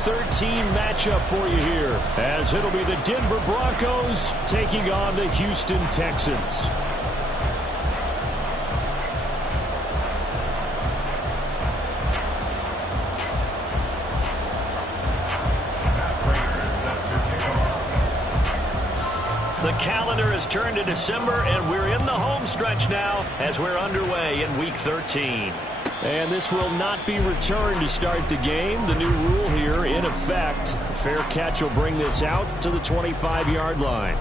13 matchup for you here, as it'll be the Denver Broncos taking on the Houston Texans. The calendar has turned to December, and we're in the home stretch now as we're underway in Week 13. And this will not be returned to start the game. The new rule here in effect. A fair catch will bring this out to the 25-yard line.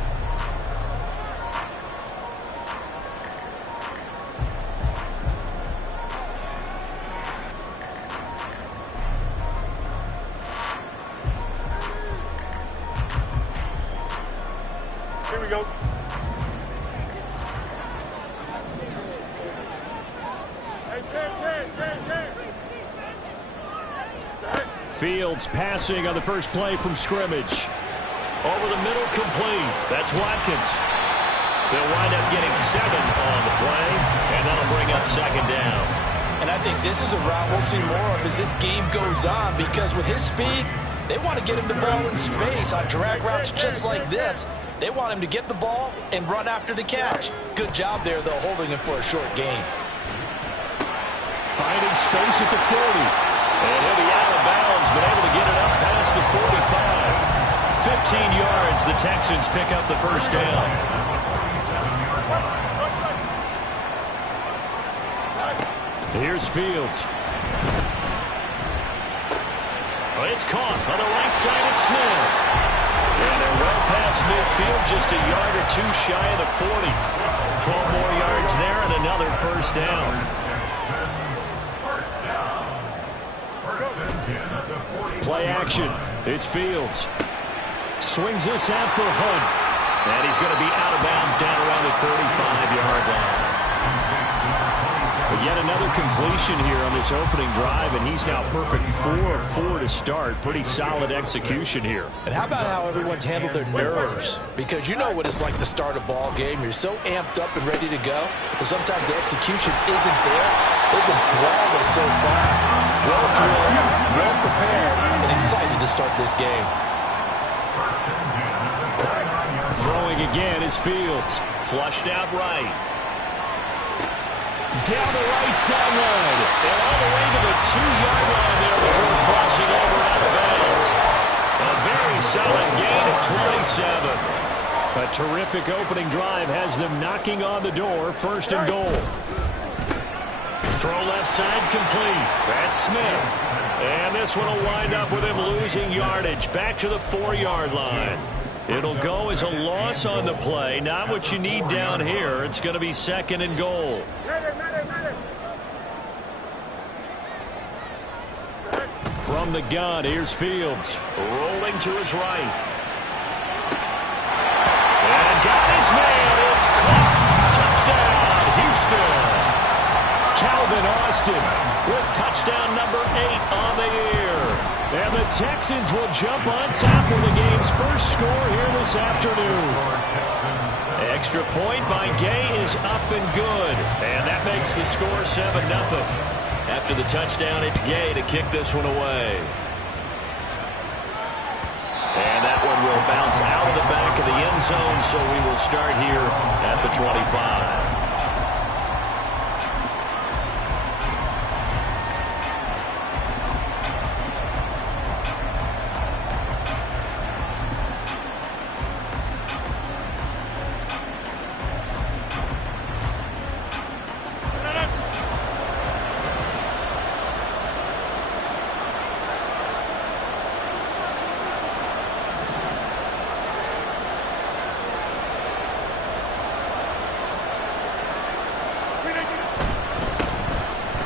Here we go. Fields passing on the first play from scrimmage. Over the middle, complete. That's Watkins. They'll wind up getting 7 on the play, and that'll bring up second down. And I think this is a route we'll see more of as this game goes on, because with his speed, they want to get him the ball in space on drag routes just like this. They want him to get the ball and run after the catch. Good job there, though, holding him for a short gain. Finding space at the 40. And he'll be out of bounds, but able to get it up past the 45. 15 yards, the Texans pick up the first down. Here's Fields. It's caught on the right side at Smith. And they're well past midfield, just a yard or two shy of the 40. 12 more yards there and another first down. Play action. It's Fields. Swings this out for Hunt. And he's going to be out of bounds down around the 35-yard line. But yet another completion here on this opening drive, and he's now perfect 4 of 4 to start. Pretty solid execution here. And how about how everyone's handled their nerves? Because you know what it's like to start a ball game. You're so amped up and ready to go, but sometimes the execution isn't there. They've been flawless so far. Well drilled, well prepared, and excited to start this game. Throwing again is Fields. Flushed out right. Down the right sideline. And all the way to the 2-yard line there before crossing over out of bounds. A very solid gain of 27. A terrific opening drive has them knocking on the door. First and goal. Throw left side complete. That's Smith. And this one will wind up with him losing yardage. Back to the 4-yard line. It'll go as a loss on the play. Not what you need down here. It's going to be second and goal. From the gun, here's Fields. Rolling to his right. And got his man. It's caught. Touchdown, Houston. Calvin Austin with touchdown number 8 on the year. And the Texans will jump on top of the game's first score here this afternoon. Extra point by Gay is up and good. And that makes the score 7-0. After the touchdown, it's Gay to kick this one away. And that one will bounce out of the back of the end zone, so we will start here at the 25.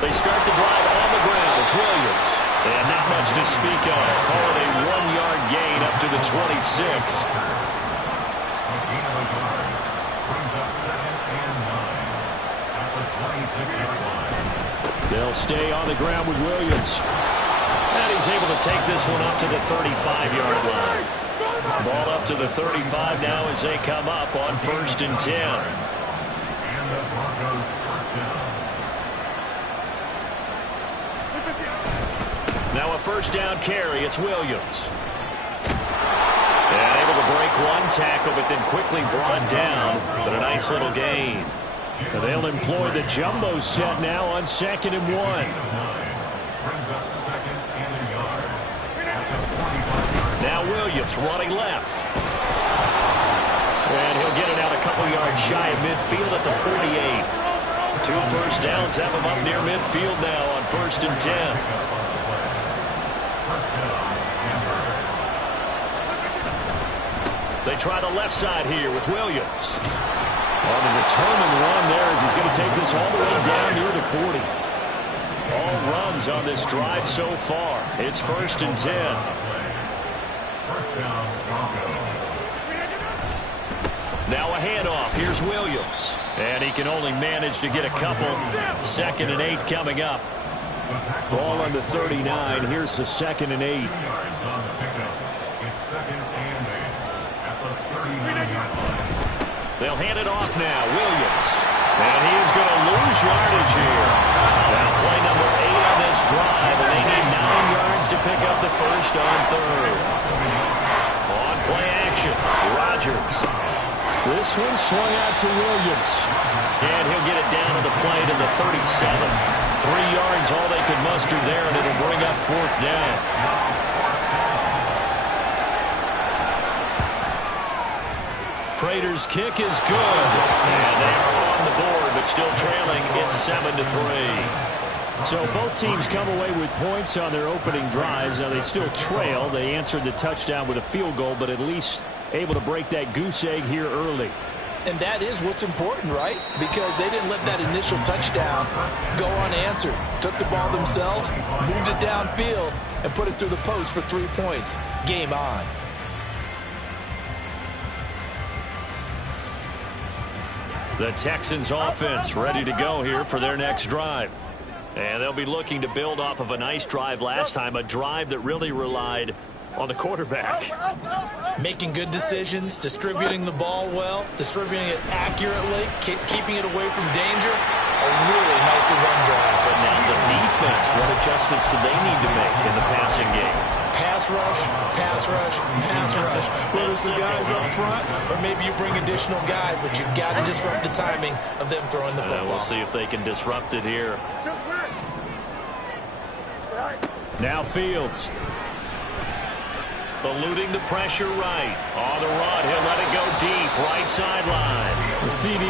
They start the drive on the ground. It's Williams. And not much to speak of. Call it a 1-yard gain up to the 26. They'll stay on the ground with Williams. And he's able to take this one up to the 35-yard line. Ball up to the 35 now as they come up on 1st and 10. And the Broncos first down. Now a first down carry. It's Williams. And able to break one tackle, but then quickly brought down. But a nice little gain. And they'll employ the jumbo set now on 2nd and 1. Now Williams running left. And he'll get it out a couple yards shy of midfield at the 48. 2 first downs have him up near midfield now on 1st and 10. They try the left side here with Williams. On the determined run there as he's going to take this all the way down near the 40. All runs on this drive so far. It's 1st and 10. Now a handoff. Here's Williams. And he can only manage to get a couple. 2nd and 8 coming up. Ball on the 39. Here's the 2nd and 8. They'll hand it off now. Williams. And he is going to lose yardage here. Now play number 8 on this drive. And they need 9 yards to pick up the first on 3rd. On play action. Rodgers. This one swung out to Williams. And he'll get it down to the plate in the 37. 3 yards all they could muster there, and it'll bring up 4th down. Prater's kick is good. And they are on the board, but still trailing. It's 7-3. So both teams come away with points on their opening drives. Now they still trail. They answered the touchdown with a field goal, but at least able to break that goose egg here early. And that is what's important, right? Because they didn't let that initial touchdown go unanswered. Took the ball themselves, moved it downfield, and put it through the post for 3 points. Game on. The Texans offense ready to go here for their next drive. And they'll be looking to build off of a nice drive last time, a drive that really relied on the quarterback. Making good decisions, distributing the ball well, distributing it accurately, keeping it away from danger. A really nicely run drive. But now the defense, what adjustments do they need to make in the passing game? Pass rush, pass rush, pass rush. Whether it's the guys up front or maybe you bring additional guys, but you've got to disrupt the timing of them throwing the football. We'll see if they can disrupt it here. Now Fields. Eluding the pressure right. On the run, he'll let it go deep. Right sideline. The CD,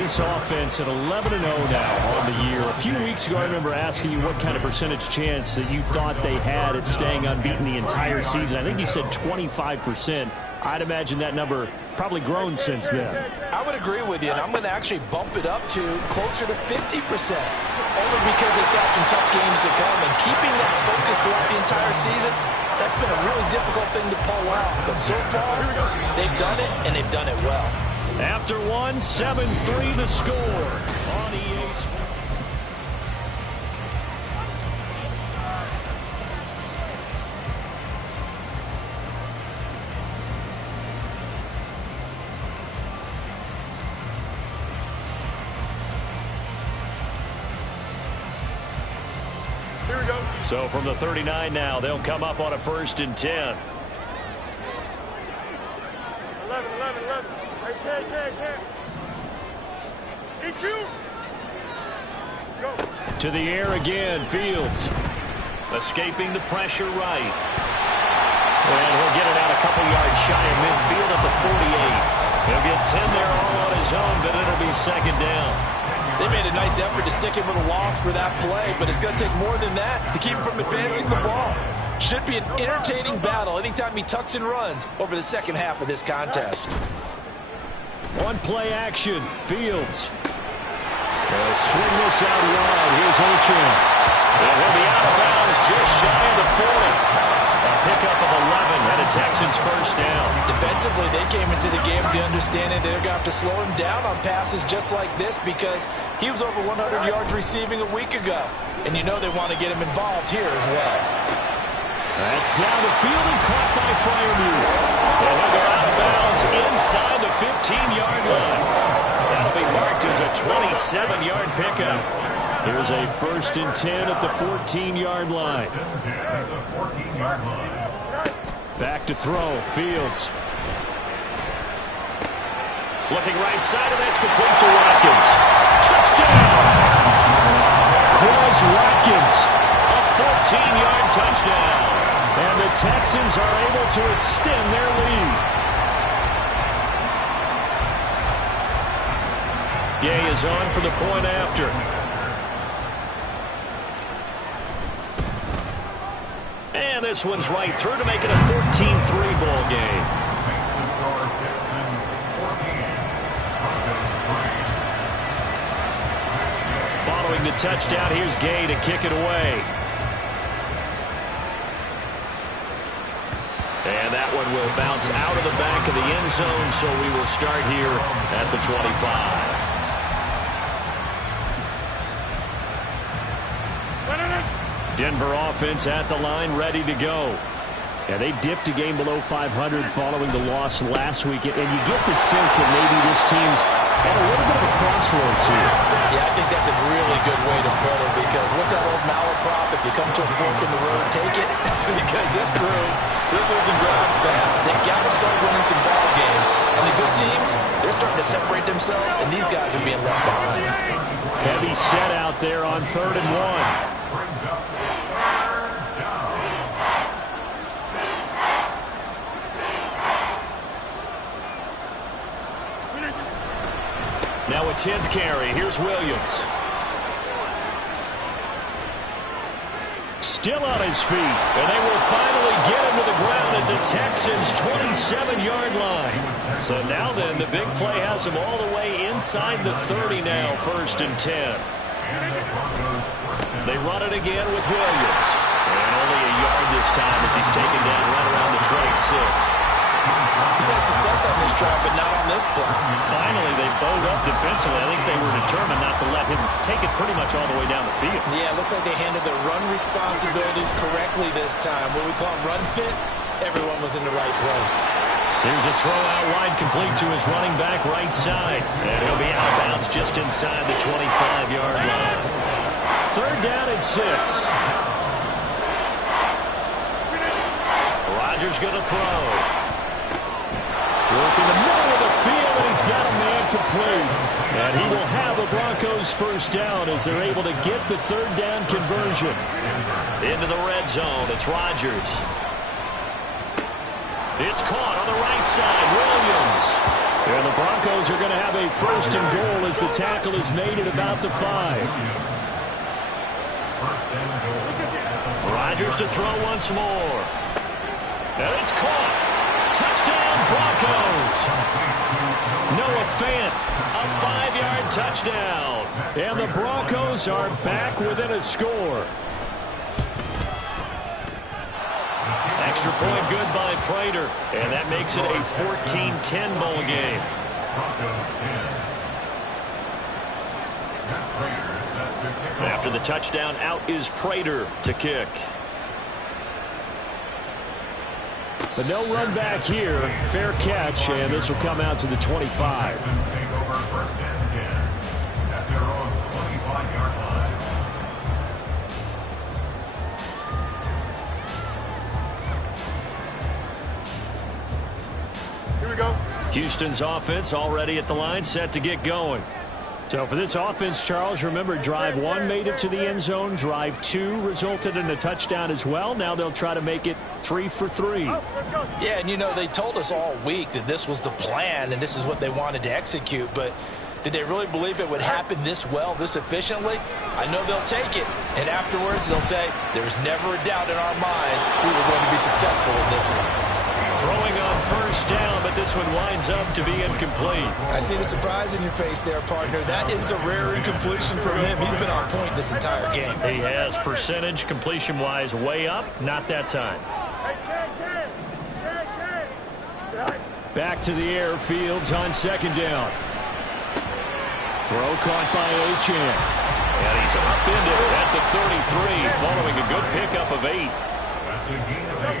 this offense at 11-0 now on the year. A few weeks ago, I remember asking you what kind of percentage chance that you thought they had at staying unbeaten the entire season. I think you said 25%. I'd imagine that number probably grown since then. I would agree with you, and I'm going to actually bump it up to closer to 50%. Only because they still have some tough games to come, and keeping that focus throughout the entire season, that's been a really difficult thing to pull out. But so far, they've done it, and they've done it well. After 7-3 the score on EA Sports. Here we go. So from the 39 now, they'll come up on a 1st and 10. 11. Hey. Eat you. Go. To the air again, Fields. Escaping the pressure right. And he'll get it out a couple yards shy of midfield at the 48. He'll get 10 there all on his own, but it'll be 2nd down. They made a nice effort to stick him with a loss for that play, but it's going to take more than that to keep him from advancing the ball. Should be an entertaining battle anytime he tucks and runs over the second half of this contest. On play action, Fields. They'll swing this out wide. Here's Ochane. And he'll be out of bounds just shy of the 40. A pickup of 11 and a Texans first down. Defensively, they came into the game with the understanding they're going to have to slow him down on passes just like this because he was over 100 yards receiving a week ago. And you know they want to get him involved here as well. That's down the field and caught by Freiermuth. And he'll go out of bounds inside the 15-yard line. That'll be marked as a 27-yard pickup. Here's a 1st and 10 at the 14-yard line. Back to throw. Fields. Looking right side, and that's complete to Watkins. Touchdown! Quez Watkins. A 14-yard touchdown. And the Texans are able to extend their lead. Gay is on for the point after. And this one's right through to make it a 14-3 ball game. Following the touchdown, here's Gay to kick it away. And that one will bounce out of the back of the end zone, so we will start here at the 25. Denver offense at the line, ready to go. And they dipped a game below 500 following the loss last week. And you get the sense that maybe this team's at a little bit of a crossroads here. Yeah, I think that's a really good way to put it, because what's that old malaprop? If you come to a fork in the road, take it. Because this crew, they're losing ground fast. They got to start winning some ball games. And the good teams, they're starting to separate themselves, and these guys are being left behind. Heavy set out there on 3rd and 1. Now a 10th carry. Here's Williams. Still on his feet. And they will finally get him to the ground at the Texans' 27-yard line. So now then, the big play has him all the way inside the 30 now, 1st and 10. They run it again with Williams. And only a yard this time as he's taken down right around the 26. He's had success on this drive, but not on this play. Finally, they bowed up defensively. I think they were determined not to let him take it pretty much all the way down the field. Yeah, it looks like they handled their run responsibilities correctly this time. What we call run fits, everyone was in the right place. Here's a throw out wide, complete to his running back right side. And he'll be out of bounds just inside the 25-yard line. 3rd down and 6. Rodgers going to throw. Working the middle of the field, and he's got a man complete. And he will have the Broncos 1st down as they're able to get the 3rd down conversion. Into the red zone, it's Rodgers. It's caught on the right side, Williams. And the Broncos are going to have a 1st and goal as the tackle is made at about the 5. Rodgers to throw once more. And it's caught. Touchdown, Broncos. Noah Fant, a 5-yard touchdown. And the Broncos are back within a score. Extra point good by Prater. And that makes it a 14-10 ball game. After the touchdown, out is Prater to kick. But no run back here. Fair catch, and this will come out to the 25. Here we go. Houston's offense already at the line, set to get going. So for this offense, Charles, remember, drive 1 made it to the end zone. Drive 2 resulted in a touchdown as well. Now they'll try to make it 3 for 3. Yeah, and you know, they told us all week that this was the plan and this is what they wanted to execute, but did they really believe it would happen this well, this efficiently? I know they'll take it, and afterwards they'll say, there's never a doubt in our minds we were going to be successful in this one. Throwing on 1st down, but this one winds up to be incomplete. I see the surprise in your face there, partner. That is a rare incompletion from him. He's been on point this entire game. He has percentage completion-wise way up. Not that time. Back to the air. Fields on 2nd down. Throw caught by Achane. And he's upended at the 33 following a good pickup of 8. That's a gain of 8.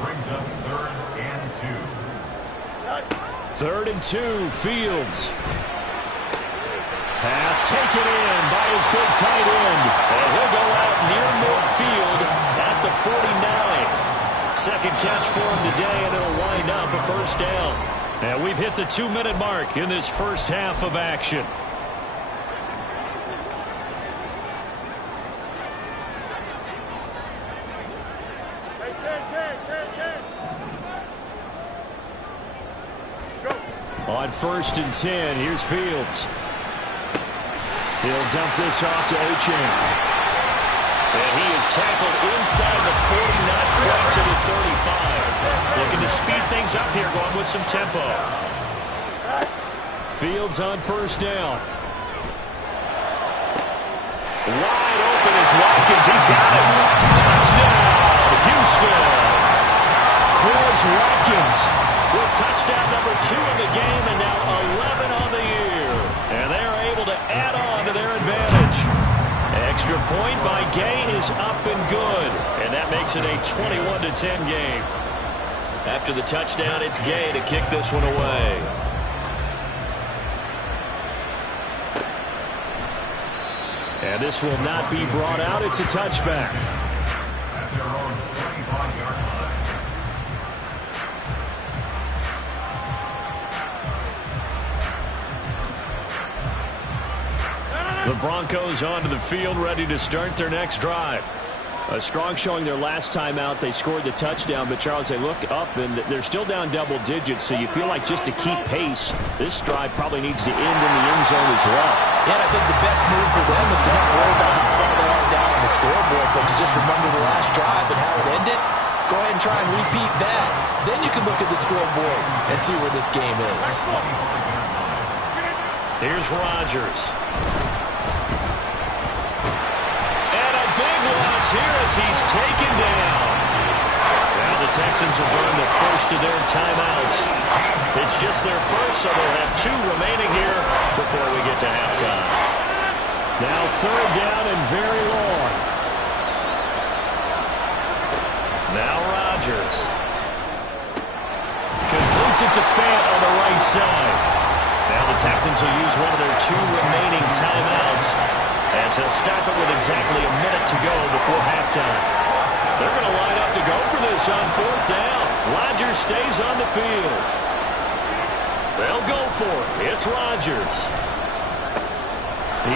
Brings up 3rd and 2. 3rd and 2, Fields. Pass taken in by his big tight end. And he'll go out near midfield at the 49. Second catch for him today, and it'll wind up a first down. And we've hit the 2-minute mark in this first half of action. On 1st and 10, here's Fields. He'll dump this off to Achane. And he is tackled inside the 40, not quite to the 35. Looking to speed things up here, going with some tempo. Fields on 1st down. Wide open is Watkins. He's got it. Touchdown, Houston. Quez Watkins with touchdown number 2 in the game, and now 11 on the year. And they're able to add on to their advantage. Extra point by Gay is up and good. And that makes it a 21-10 game. After the touchdown, it's Gay to kick this one away. And this will not be brought out. It's a touchback. At their own 25-yard line. The Broncos onto the field, ready to start their next drive. A strong showing their last time out. They scored the touchdown, but Charles, they look up and they're still down double digits, so you feel like just to keep pace, this drive probably needs to end in the end zone as well. Yeah, and I think the best move for them is to not worry about how far they are down on the scoreboard, but to just remember the last drive and how it ended. Go ahead and try and repeat that. Then you can look at the scoreboard and see where this game is. Here's Rodgers. Here as he's taken down. Now the Texans will burn the first of their timeouts. It's just their first, so they'll have 2 remaining here before we get to halftime. Now 3rd down and very long. Now Rodgers. Completes it to Fant on the right side. Now the Texans will use one of their 2 remaining timeouts, as he'll stop it with exactly a minute to go before halftime. They're going to line up to go for this on 4th down. Rodgers stays on the field. They'll go for it. It's Rodgers.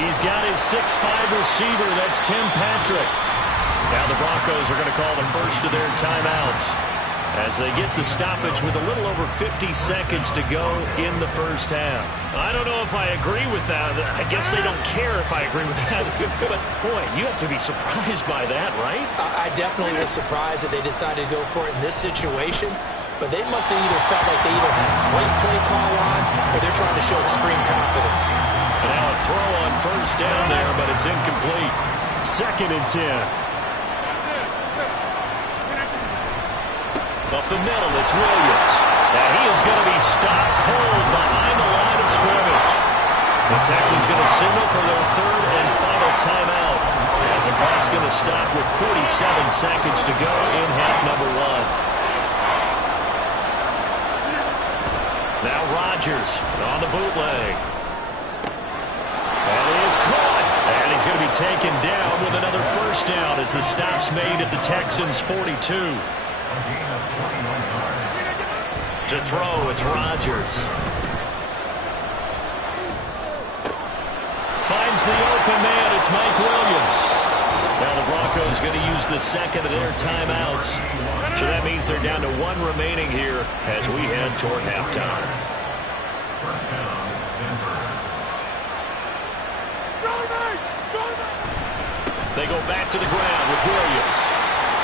He's got his 6'5" receiver. That's Tim Patrick. Now the Broncos are going to call the first of their timeouts as they get the stoppage with a little over 50 seconds to go in the first half. I don't know if I agree with that. I guess they don't care if I agree with that. But, boy, you have to be surprised by that, right? I definitely was surprised that they decided to go for it in this situation. But they must have either felt like they either had a great play call on or they're trying to show extreme confidence. And now a throw on 1st down there, but it's incomplete. 2nd and 10. Up the middle, it's Williams. And he is going to be stopped cold behind the line of scrimmage. The Texans going to signal for their 3rd and final timeout, as the clock's going to stop with 47 seconds to go in half number 1. Now Rodgers on the bootleg. And he is caught. And he's going to be taken down with another first down as the stop's made at the Texans' 42. To throw, it's Rodgers. Finds the open man, it's Mike Williams. Now the Broncos going to use the 2nd of their timeouts. So that means they're down to 1 remaining here as we head toward halftime. First down, Denver. They go back to the ground with Williams.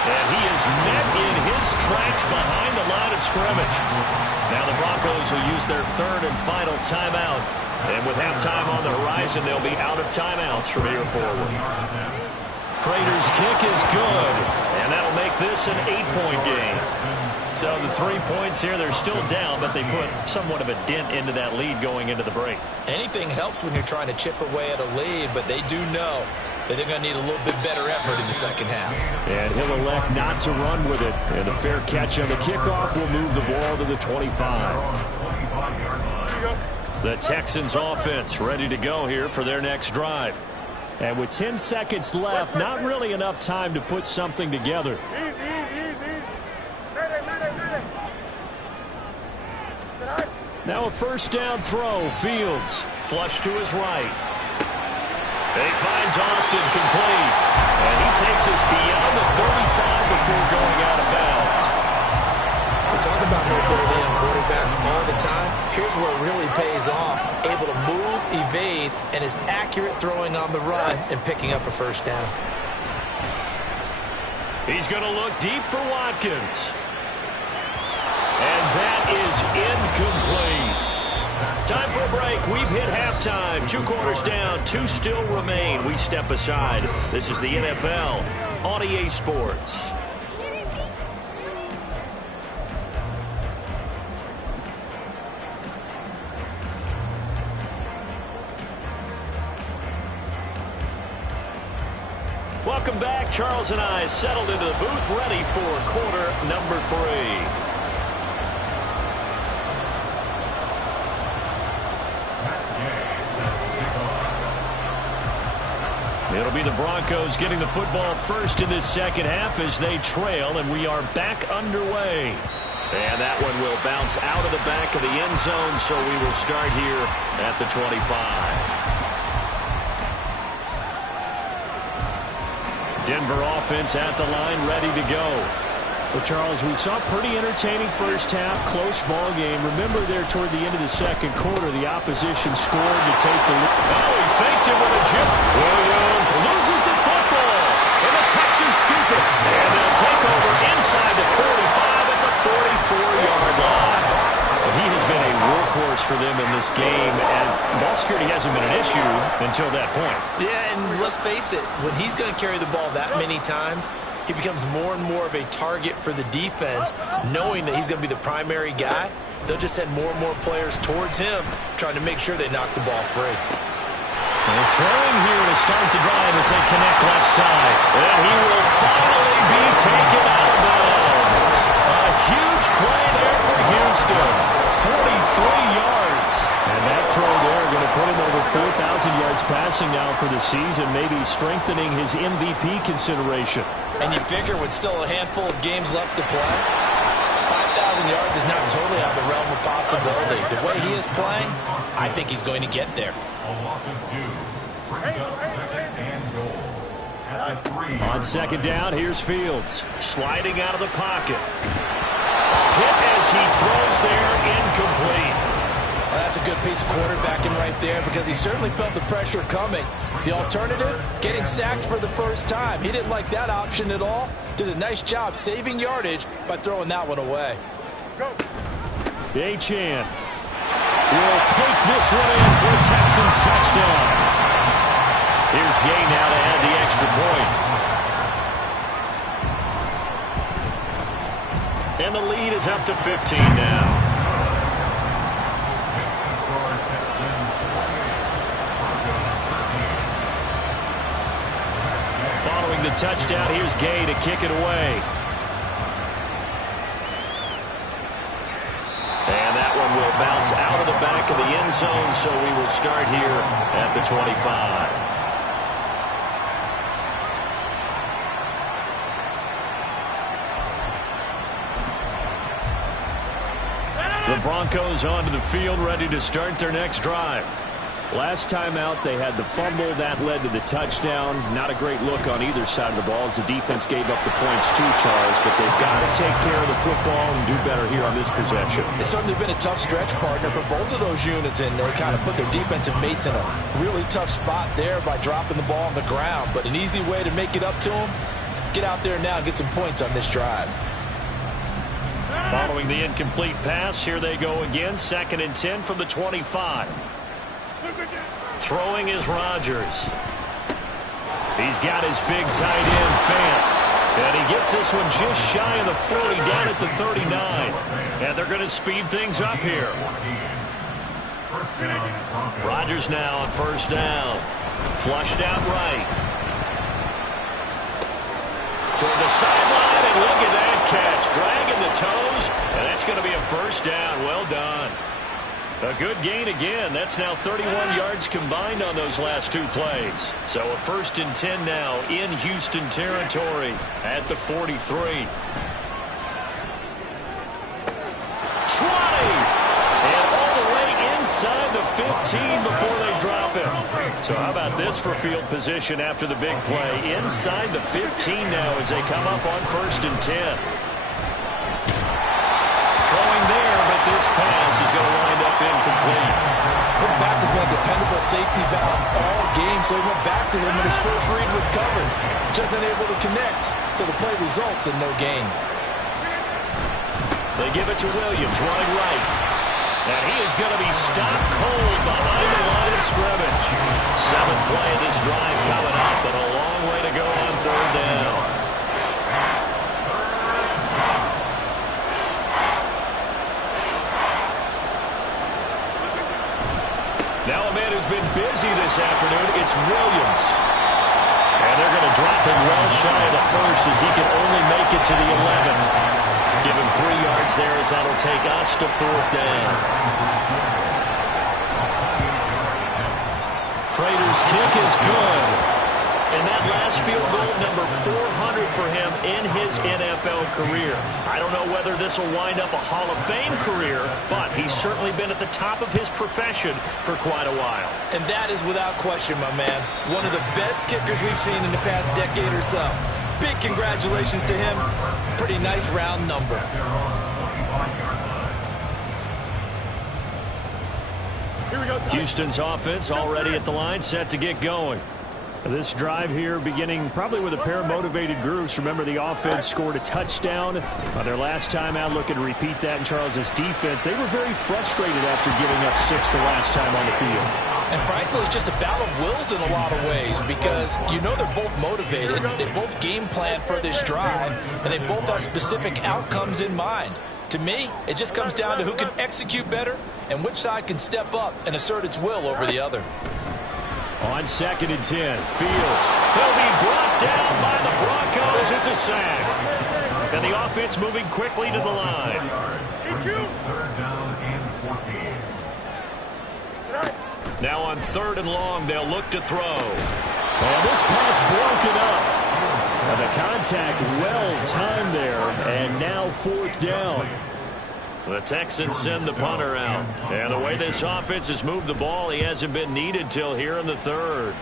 And he is met in his tracks behind the line of scrimmage. Now the Broncos will use their 3rd and final timeout. And with halftime on the horizon, they'll be out of timeouts from here forward. Prater's kick is good. And that'll make this an 8-point game. So the 3 points here, they're still down, but they put somewhat of a dent into that lead going into the break. Anything helps when you're trying to chip away at a lead, but they do know that they're going to need a little bit better effort in the second half. And he'll elect not to run with it. And a fair catch on the kickoff will move the ball to the 25. The Texans offense ready to go here for their next drive. And with 10 seconds left, not really enough time to put something together. Easy. Now a first down throw. Fields. Flush to his right. He finds Austin complete. And he takes us beyond the 35 before going out of bounds. We talk about mobility on quarterbacks all the time. Here's where it really pays off. Able to move, evade, and is accurate throwing on the run and picking up a first down. He's going to look deep for Watkins. And that is incomplete. Time for a break. We've hit halftime. 2 quarters down. 2 still remain. We step aside. This is the NFL on EA Sports. Welcome back. Charles and I settled into the booth, ready for quarter number 3. It'll be the Broncos getting the football first in this second half as they trail, and we are back underway. And that one will bounce out of the back of the end zone, so we will start here at the 25. Denver offense at the line, ready to go. Well, Charles, we saw a pretty entertaining first half, close ball game. Remember there toward the end of the second quarter, the opposition scored to take the lead. Oh, he faked it with a jump. Williams loses the football, and the Texans scoop it. And they'll take over inside the 45 at the 44-yard line. He has been a workhorse for them in this game, and ball security hasn't been an issue until that point. Yeah, and let's face it, when he's going to carry the ball that many times, he becomes more and more of a target for the defense, knowing that he's going to be the primary guy. They'll just send more and more players towards him, trying to make sure they knock the ball free. And throwing here to start the drive as they connect left side. And he will finally be taken out of bounds. A huge play there for Houston. 43 yards. And that throw there going to put him over 4,000 yards passing now for the season, maybe strengthening his MVP consideration. And you figure with still a handful of games left to play, 5,000 yards is not totally out of the realm of possibility. The way he is playing, I think he's going to get there. A loss of 2 brings up 2nd and goal. At the 3. On second down, here's Fields. Sliding out of the pocket. Hit as he throws there, incomplete. Well, that's a good piece of quarterbacking right there because he certainly felt the pressure coming. The alternative, getting sacked for the first time. He didn't like that option at all. Did a nice job saving yardage by throwing that one away. Achane will take this one in for a Texans touchdown. Here's Gay now to add the extra point. And the lead is up to 15 now. Following the touchdown, here's Gay to kick it away. And that one will bounce out of the back of the end zone, so we will start here at the 25. The Broncos onto the field, ready to start their next drive. Last time out, they had the fumble. That led to the touchdown. Not a great look on either side of the ball as the defense gave up the points too, Charles. But they've got to take care of the football and do better here on this possession. It's certainly been a tough stretch, partner, for both of those units, and they kind of put their defensive mates in a really tough spot there by dropping the ball on the ground. But an easy way to make it up to them, get out there now and get some points on this drive. Following the incomplete pass, here they go again. 2nd and 10 from the 25. Throwing is Rodgers. He's got his big tight end, Fant. And he gets this one just shy of the 40, down at the 39. And they're going to speed things up here. Rodgers now on first down. Flushed out right. Toward the sideline, and look at that catch. Dragging the toes, and that's going to be a first down. Well done. A good gain again. That's now 31 yards combined on those last two plays. So a 1st and 10 now in Houston territory at the 43. 20. And all the way inside the 15 before they drop it. So how about this for field position after the big play? Inside the 15 now as they come up on 1st and 10. Throwing there, but this pass is going to wind up incomplete. His back has been a dependable safety valve all game, so he went back to him when his first read was covered. Just unable to connect, so the play results in no gain. They give it to Williams, running right. And he is going to be stopped cold behind the line of scrimmage. 7th play of this drive coming up, and a long way to go on 3rd down. Now a man who's been busy this afternoon, it's Williams. And they're going to drop him well shy of the 1st as he can only make it to the 11. Give him 3 yards there as that'll take us to 4th down. Prater's kick is good. And that last field goal, number 400 for him in his NFL career. I don't know whether this will wind up a Hall of Fame career, but he's certainly been at the top of his profession for quite a while. And that is without question, my man. One of the best kickers we've seen in the past decade or so. Big congratulations to him. Pretty nice round number. Houston's offense already at the line, set to get going. This drive here beginning probably with a pair of motivated groups. Remember, the offense scored a touchdown their last time out. Looking to repeat that in Charles's defense. They were very frustrated after giving up 6 the last time on the field. And frankly, it's just a battle of wills in a lot of ways because you know they're both motivated. They both game plan for this drive, and they both have specific outcomes in mind. To me, it just comes down to who can execute better and which side can step up and assert its will over the other. On 2nd and 10, Fields. He'll be brought down by the Broncos. It's a sack. And the offense moving quickly to the line. 3rd down and 14. Now on 3rd and long, they'll look to throw. And this pass broken up. And the contact well timed there. And now 4th down. The Texans send the punter out. And the way this offense has moved the ball, he hasn't been needed till here in the 3rd.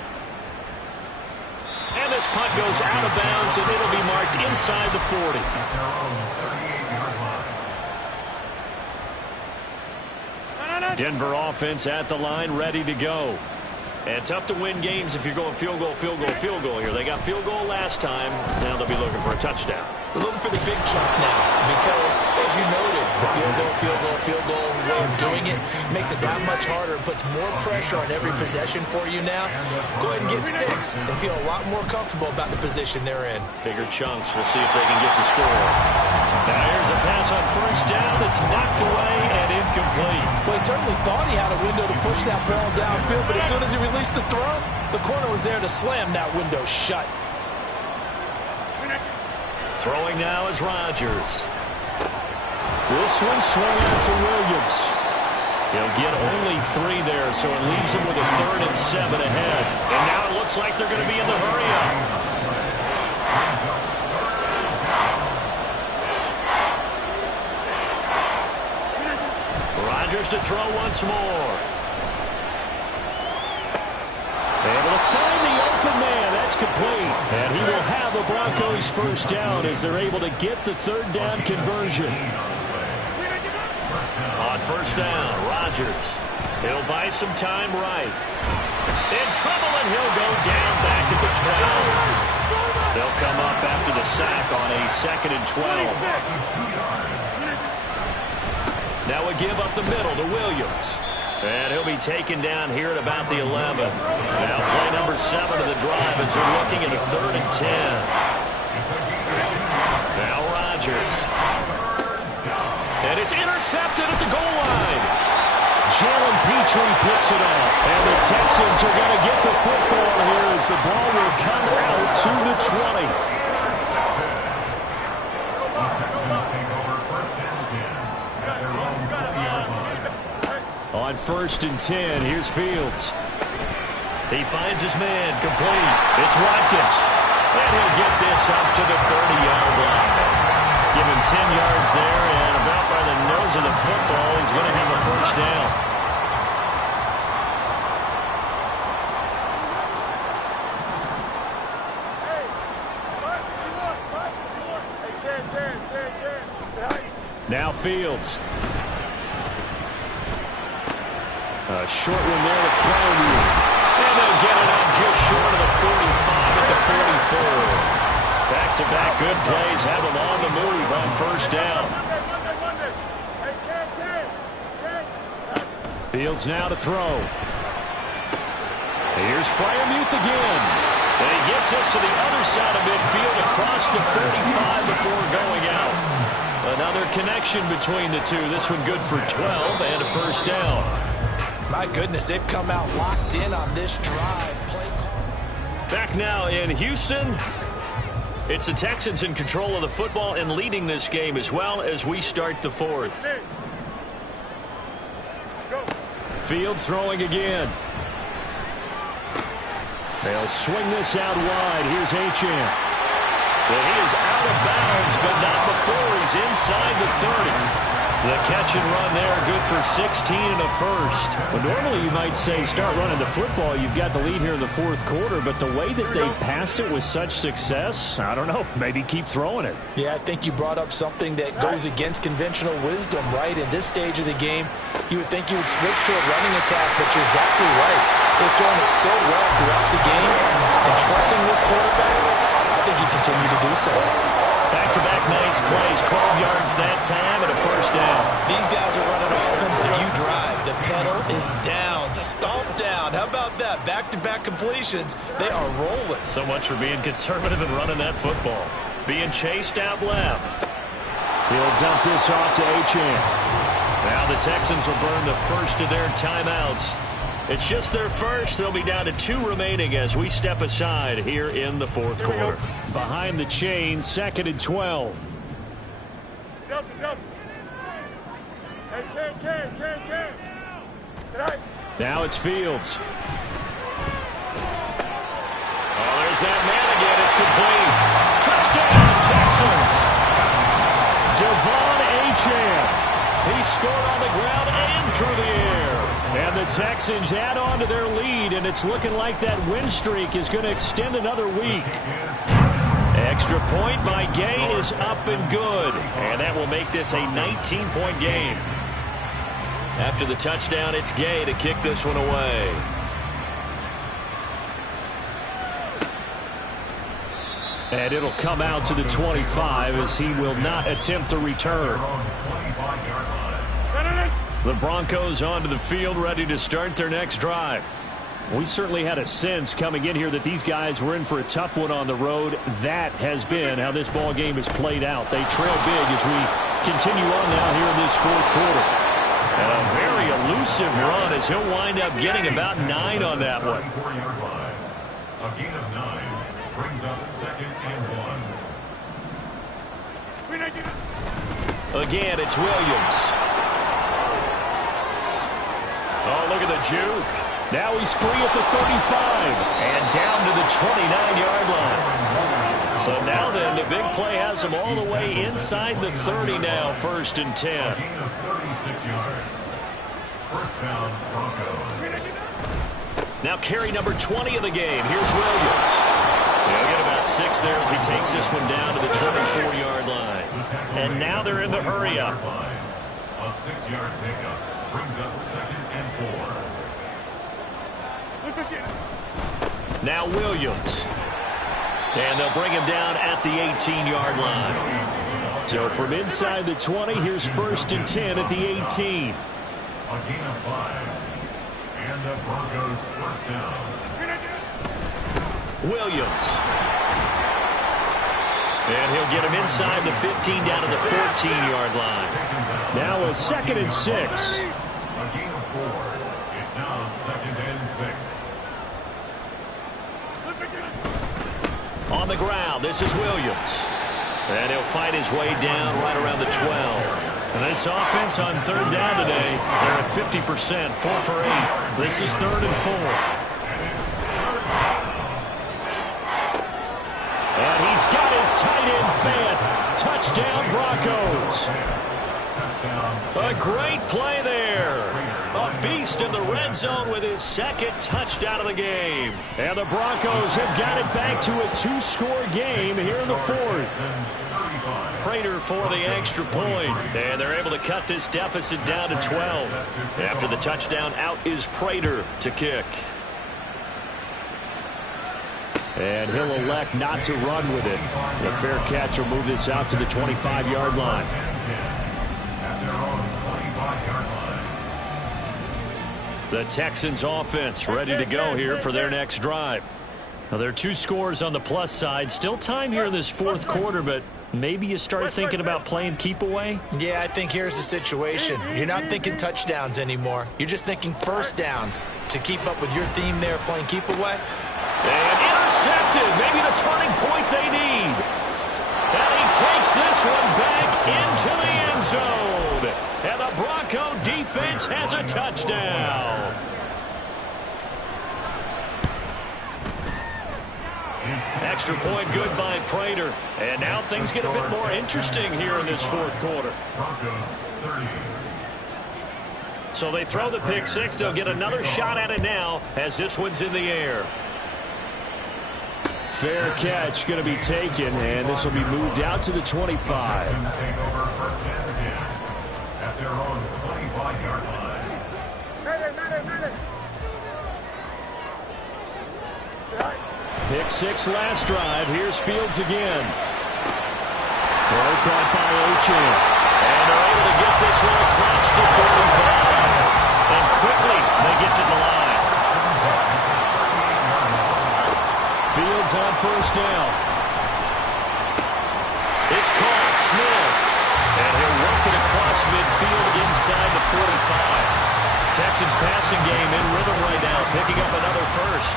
And this punt goes out of bounds, and it'll be marked inside the 40. Denver offense at the line, ready to go. And tough to win games if you're going field goal, field goal, field goal here. They got field goal last time. Now they'll be looking for a touchdown. They're looking for the big chunk now because, as you noted, the field goal way of doing it makes it that much harder and puts more pressure on every possession for you now. Go ahead and get 6 and feel a lot more comfortable about the position they're in. Bigger chunks. We'll see if they can get the score. Now here's a pass on 1st down. It's knocked away and incomplete. Well, he certainly thought he had a window to push that ball downfield, but as soon as he released the throw, the corner was there to slam that window shut. Throwing now is Rodgers. This one swung out to Williams. He'll get only 3 there, so it leaves him with a 3rd and 7 ahead. And now it looks like they're going to be in the hurry-up. Rodgers to throw once more. Able to find the open man. That's complete. And he will have the Broncos 1st down as they're able to get the 3rd down conversion. On 1st down, Rodgers. He'll buy some time right. In trouble, and he'll go down back at the 12. They'll come up after the sack on a 2nd and 12. Now we give up the middle to Williams. And he'll be taken down here at about the 11. Now play number 7 of the drive as they're looking at a 3rd and 10. Now Rodgers. And it's intercepted at the goal line. Jalen Petrie picks it up. And the Texans are going to get the football here as the ball will come out to the 20. On 1st and 10, here's Fields. He finds his man, complete. It's Watkins. And he'll get this up to the 30-yard line. Give him 10 yards there, and about by the nose of the football, he's going to have a first down. Now Fields. A short one there to Freiermuth. And they'll get it up just short of the 45 at the 44. Back-to-back good plays have them on the move on first down. Fields now to throw. Here's Freiermuth again. And he gets us to the other side of midfield across the 45 before going out. Another connection between the two. This one good for 12 and a first down. My goodness, they've come out locked in on this drive. Back now in Houston. It's the Texans in control of the football and leading this game as well as we start the fourth. Fields throwing again. They'll swing this out wide. Here's Achane. Well, he is out of bounds, but not before he's inside the 30. The catch and run there, good for 16 and a first. Well, normally you might say start running the football. You've got the lead here in the fourth quarter, but the way that they've passed it with such success, I don't know, maybe keep throwing it. Yeah, I think you brought up something that goes against conventional wisdom, right? In this stage of the game, you would think you would switch to a running attack, but you're exactly right. They're throwing it so well throughout the game, and trusting this quarterback, I think you continue to do so. Back-to-back nice plays, 12 yards that time and a first down. These guys are running offense like you drive. The pedal is down, stomped down. How about that? Back-to-back completions. They are rolling. So much for being conservative and running that football. Being chased out left. He'll dump this off to Achane. Now the Texans will burn the first of their timeouts. It's just their first. They'll be down to 2 remaining as we step aside here in the fourth quarter. Behind the chain, 2nd and 12. Now it's Fields. Oh, there's that man again. It's complete. Touchdown, Texans. Devon Achane. He scored on the ground and through the air. And the Texans add on to their lead, and it's looking like that win streak is going to extend another week. Extra point by Gay is up and good. And that will make this a 19-point game. After the touchdown, it's Gay to kick this one away. And it'll come out to the 25 as he will not attempt to return. The Broncos onto the field, ready to start their next drive. We certainly had a sense coming in here that these guys were in for a tough one on the road. That has been how this ball game has played out. They trail big as we continue on now here in this fourth quarter. And a very elusive run as he'll wind up getting about 9 on that one. A gain of 9 brings up 2nd and 1. Again, it's Williams. Oh, look at the juke. Now he's free at the 35. And down to the 29-yard line. So now then, the big play has him all the way inside the 30 now, 1st and 10. A gain of 36 yards. First down, Broncos. Now carry number 20 of the game. Here's Williams. He'll get about 6 there as he takes this one down to the 24-yard line. And now they're in the hurry-up. A 6-yard pickup brings up 2nd and 4. Now Williams. And they'll bring him down at the 18-yard line. So from inside the 20, here's 1st and 10 at the 18. A gain of 5. And the Broncos first down. Williams. And he'll get him inside the 15 down to the 14-yard line. Now a 2nd and 6. A gain of 4. It's now 2nd and 6. On the ground, this is Williams. And he'll fight his way down right around the 12. And this offense on third down today, they're at 50%, 4 for 8. This is 3rd and 4. And he's got his tight end Fant. Touchdown Broncos. A great play there. A beast in the red zone with his 2nd touchdown of the game. And the Broncos have got it back to a 2-score game here in the 4th. Prater for the extra point. And they're able to cut this deficit down to 12. After the touchdown, out is Prater to kick. And he'll elect not to run with it. The fair catch will move this out to the 25-yard line. The Texans offense ready to go here for their next drive. Now, there are 2 scores on the plus side. Still time here in this 4th quarter, but maybe you start thinking about playing keep away? Yeah, I think here's the situation. You're not thinking touchdowns anymore. You're just thinking first downs. To keep up with your theme there, playing keep away. And intercepted. Maybe the turning point they need. And he takes this one back into the end zone. And the Bronco defense has a touchdown. Extra point good by Prater. And now things get a bit more interesting here in this 4th quarter. So they throw the pick 6. They'll get another shot at it now as this one's in the air. Fair catch going to be taken, and this will be moved out to the 25. Pick 6 last drive. Here's Fields again. Throw caught by Ochin. And they're able to get this one across the 45. And quickly they get to the line. Fields on first down. It's caught. Smith. And he'll work it across midfield inside the 45. Texans passing game in rhythm right now, picking up another first.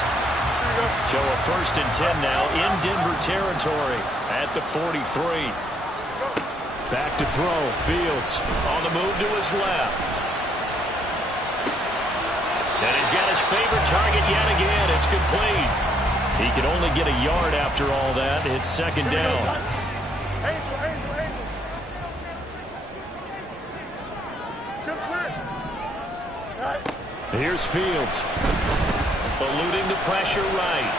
So a 1st and 10 now in Denver territory at the 43. Back to throw. Fields on the move to his left. And he's got his favorite target yet again. It's complete. He can only get a yard after all that. It's 2nd down. Here's Fields. Eluding the pressure right.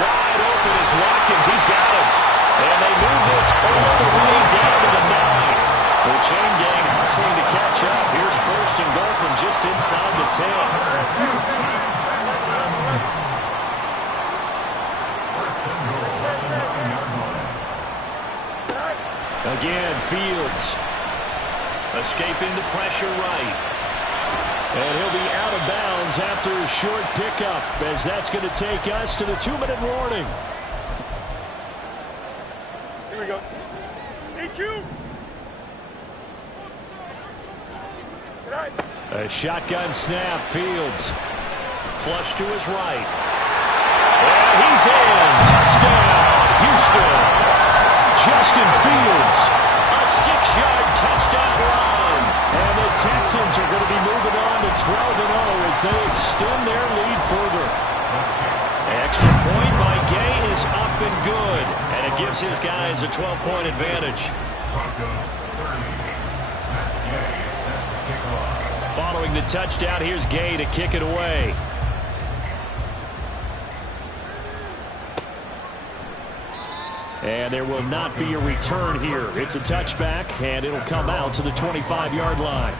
Wide open is Watkins. He's got him. And they move this all the way down to the 9. The chain gang hustling to catch up. Here's 1st and goal from just inside the 10. Again, Fields. Escaping the pressure right. And he'll be out of bounds after a short pickup, as that's going to take us to the 2-minute warning. Here we go. EQ. A shotgun snap. Fields. Flush to his right. And he's in. Touchdown, Houston. Justin Fields. A 6-yard touchdown run. And the Texans are going to be moving on to 12-0 as they extend their lead further. Extra point by Gay is up and good. And it gives his guys a 12-point advantage. Following the touchdown, here's Gay to kick it away. And there will not be a return here. It's a touchback, and it'll come out to the 25-yard line.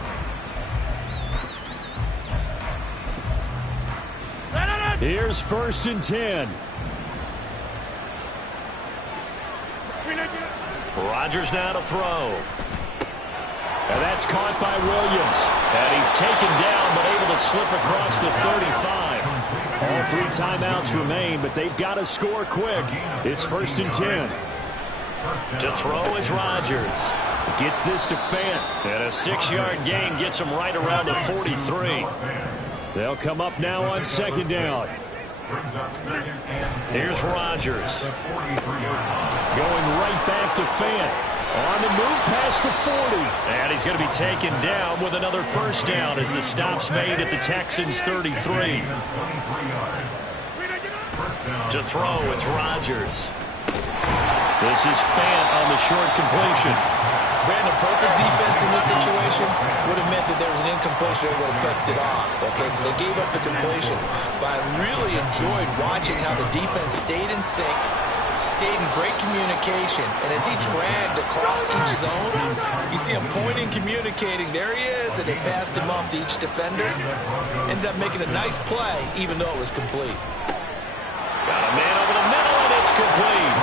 Here's 1st and 10. Rodgers now to throw. And that's caught by Williams. And he's taken down, but able to slip across the 35. All 3 timeouts remain, but they've got to score quick. It's 1st and 10. To throw is Rodgers. Gets this to Fant. And a 6-yard gain gets him right around the 43. They'll come up now on 2nd down. Here's Rodgers. Going right back to Fant. On the move past the 40. And he's going to be taken down with another first down as the stop's made at the Texans' 33. To throw, it's Rodgers. This is Fant on the short completion. Brandon, perfect defense in this situation would have meant that there was an incompletion that would have picked it off. Okay, so they gave up the completion. But I really enjoyed watching how the defense stayed in sync, stayed in great communication, and as he dragged across each zone, you see him pointing, communicating. There he is, and they passed him off to each defender. Ended up making a nice play, even though it was complete. Got a man over the middle, and it's complete.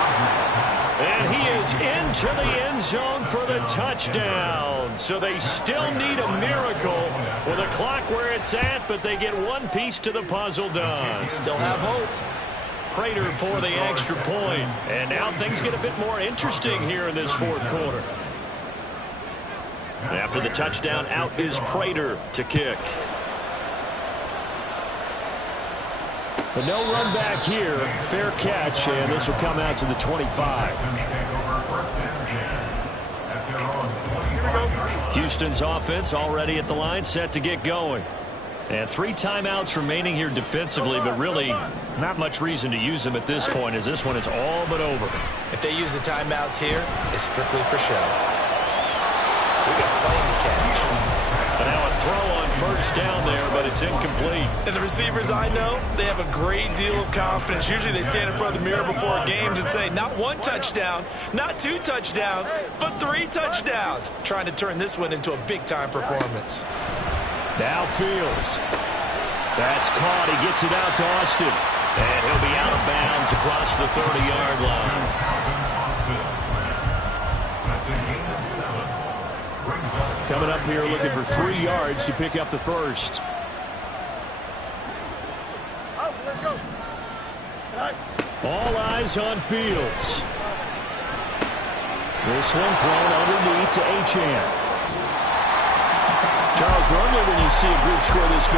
And he is into the end zone for the touchdown. So they still need a miracle with a clock where it's at, but they get one piece to the puzzle done. Still have hope. Prater for the extra point. And now things get a bit more interesting here in this fourth quarter. After the touchdown, out is Prater to kick. But no run back here. Fair catch, and this will come out to the 25. Houston's offense already at the line, set to get going. And 3 timeouts remaining here defensively, but really not much reason to use them at this point, as this one is all but over. If they use the timeouts here, it's strictly for show. We got playing to catch. And now a throw on first down there, but it's incomplete. And the receivers I know, they have a great deal of confidence. Usually they stand in front of the mirror before games and say, not 1 touchdown, not 2 touchdowns, but 3 touchdowns. Trying to turn this one into a big-time performance. Now Fields. That's caught. He gets it out to Austin. And he'll be out of bounds across the 30-yard line. Coming up here looking for 3 yards to pick up the first. All eyes on Fields. This one thrown underneath to Achane. Charles, normally when you see a group score this many